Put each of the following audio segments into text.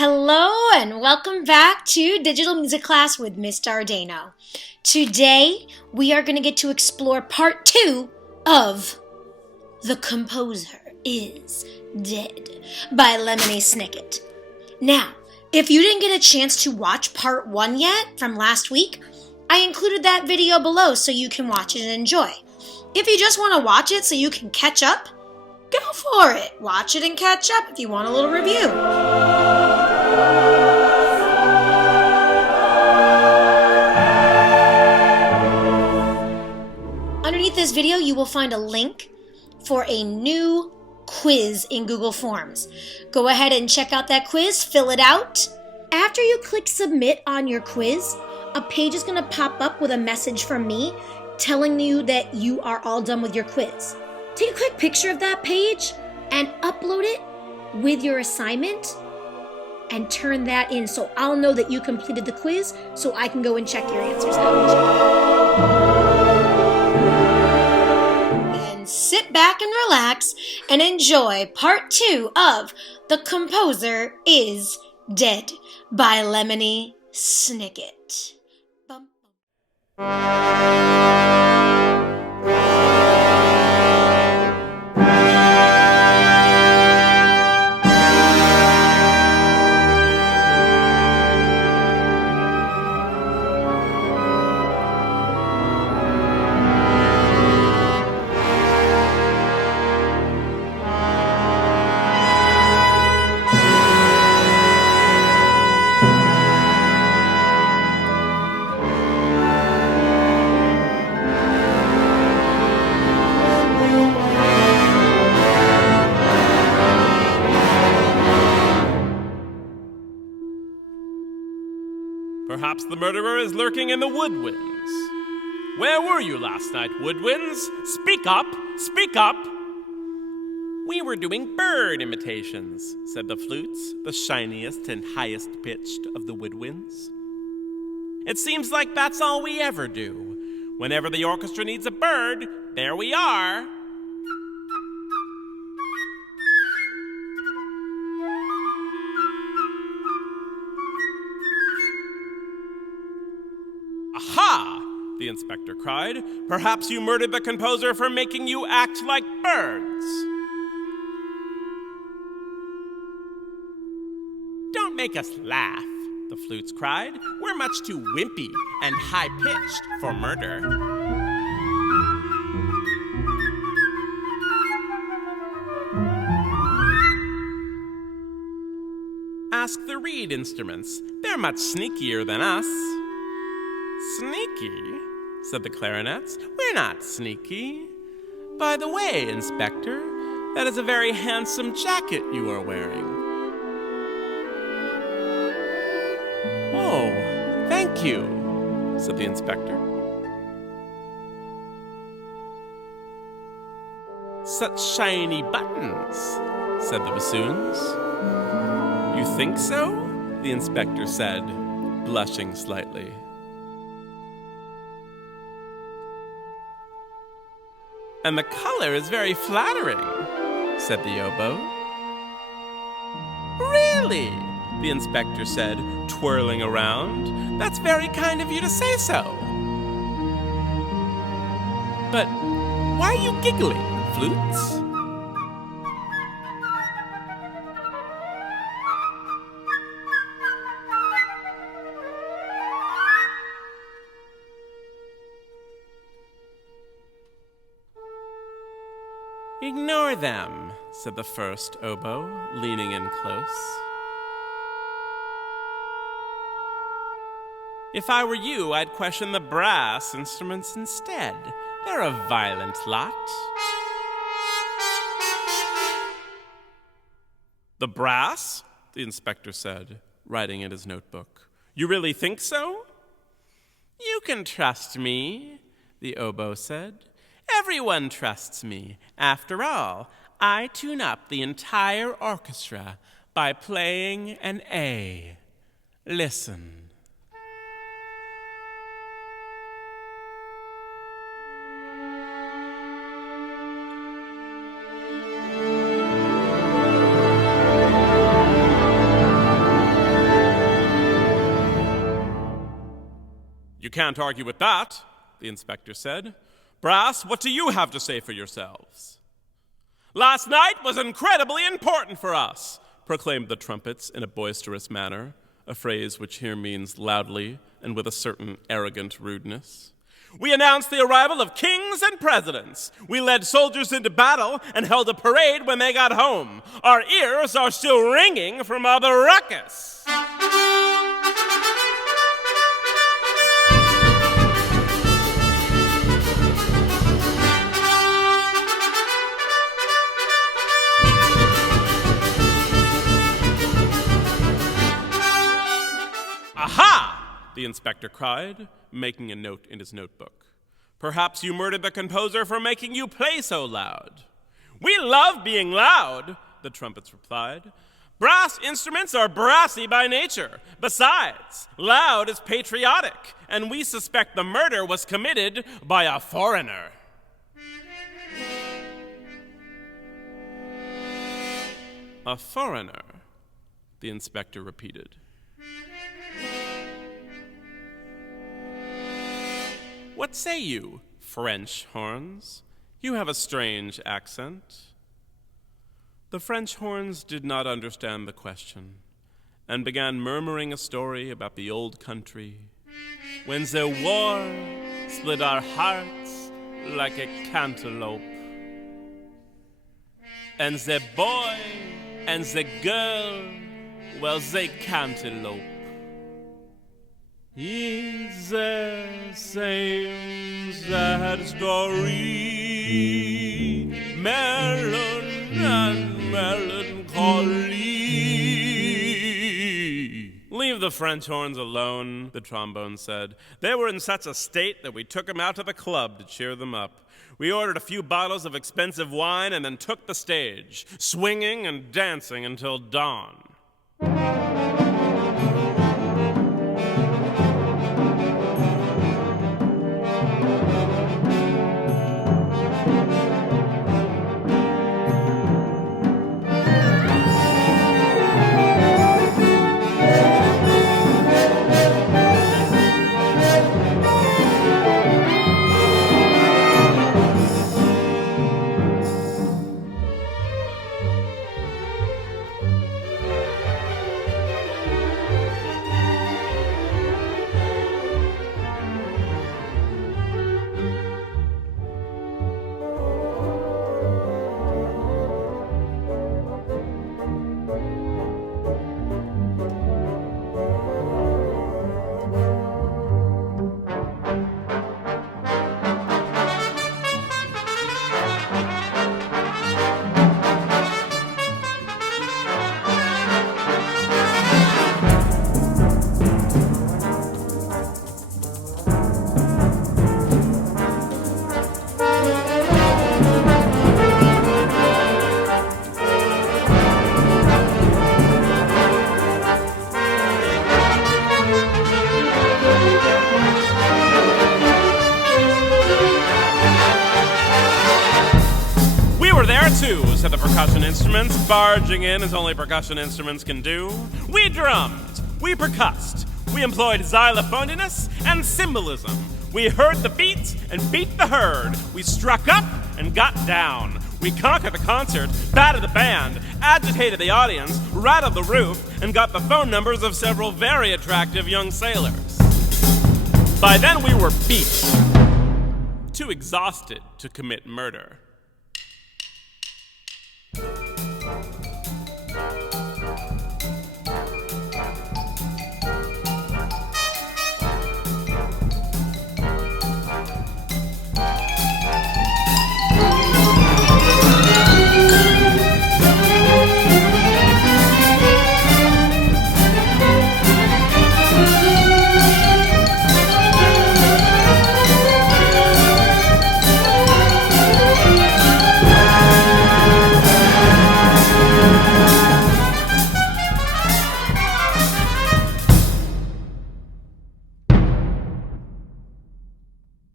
Hello and welcome back to Digital Music Class with Mr. Ardeno. Today we are going to get to explore part 2 of The Composer is Dead by Lemony Snicket. Now, if you didn't get a chance to watch part 1 yet from last week, I included that video below so you can watch it and enjoy. If you just want to watch it so you can catch up, go for it. Watch it and catch up if you want a little review. Underneath this video, you will find a link for a new quiz in Google Forms. Go ahead and check out that quiz, fill it out. After you click submit on your quiz, a page is going to pop up with a message from me telling you that you are all done with your quiz. Take a quick picture of that page and upload it with your assignment and turn that in so I'll know that you completed the quiz so I can go and check your answers out. And sit back and relax and enjoy part 2 of The Composer is Dead by Lemony Snicket. Bum, bum. Perhaps the murderer is lurking in the woodwinds. Where were you last night, woodwinds? Speak up! Speak up! We were doing bird imitations, said the flutes, the shiniest and highest pitched of the woodwinds. It seems like that's all we ever do. Whenever the orchestra needs a bird, there we are. Aha! The inspector cried. Perhaps you murdered the composer for making you act like birds. Don't make us laugh, the flutes cried. We're much too wimpy and high-pitched for murder. Ask the reed instruments. They're much sneakier than us. Sneaky? Said the clarinets. We're not sneaky. By the way, Inspector, that is a very handsome jacket you are wearing. Oh, thank you, said the inspector. Such shiny buttons, said the bassoons. You think so? The inspector said, blushing slightly. And the color is very flattering, said the oboe. Really? The inspector said, twirling around. That's very kind of you to say so. But why are you giggling, flutes? Ignore them, said the first oboe, leaning in close. If I were you, I'd question the brass instruments instead. They're a violent lot. The brass? The inspector said, writing in his notebook. You really think so? You can trust me, the oboe said. Everyone trusts me. After all, I tune up the entire orchestra by playing an A. Listen. can't argue with that, the inspector said. Brass, what do you have to say for yourselves? Last night was incredibly important for us, proclaimed the trumpets in a boisterous manner, a phrase which here means loudly and with a certain arrogant rudeness. We announced the arrival of kings and presidents. We led soldiers into battle and held a parade when they got home. Our ears are still ringing from all the ruckus. Aha! The inspector cried, making a note in his notebook. Perhaps you murdered the composer for making you play so loud. We love being loud, the trumpets replied. Brass instruments are brassy by nature. Besides, loud is patriotic, and we suspect the murder was committed by a foreigner. A foreigner, the inspector repeated. What say you, French horns? You have a strange accent. The French horns did not understand the question and began murmuring a story about the old country when the war split our hearts like a cantaloupe. And the boy and the girl, well, they cantaloupe. It's the same sad story, melon and melancholy. Leave the French horns alone, the trombone said. They were in such a state that we took them out to the club to cheer them up. We ordered a few bottles of expensive wine and then took the stage, swinging and dancing until dawn. Too, said the percussion instruments, barging in as only percussion instruments can do. We drummed, we percussed, we employed xylophoniness and symbolism. We heard the beat and beat the herd. We struck up and got down. We conquered the concert, battered the band, agitated the audience, rattled the roof, and got the phone numbers of several very attractive young sailors. By then we were beat, too exhausted to commit murder.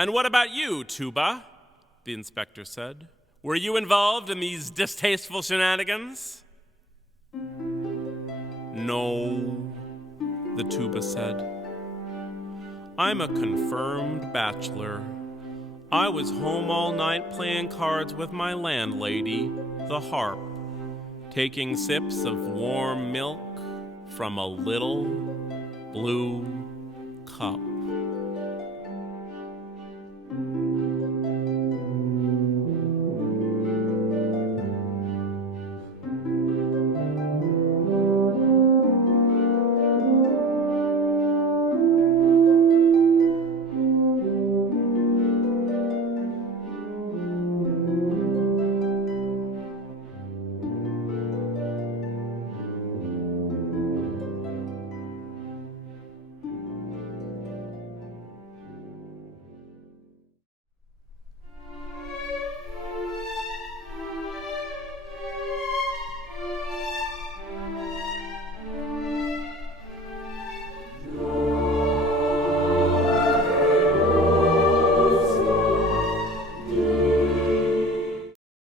And what about you, Tuba? The inspector said. Were you involved in these distasteful shenanigans? No, the tuba said. I'm a confirmed bachelor. I was home all night playing cards with my landlady, the harp, taking sips of warm milk from a little blue cup.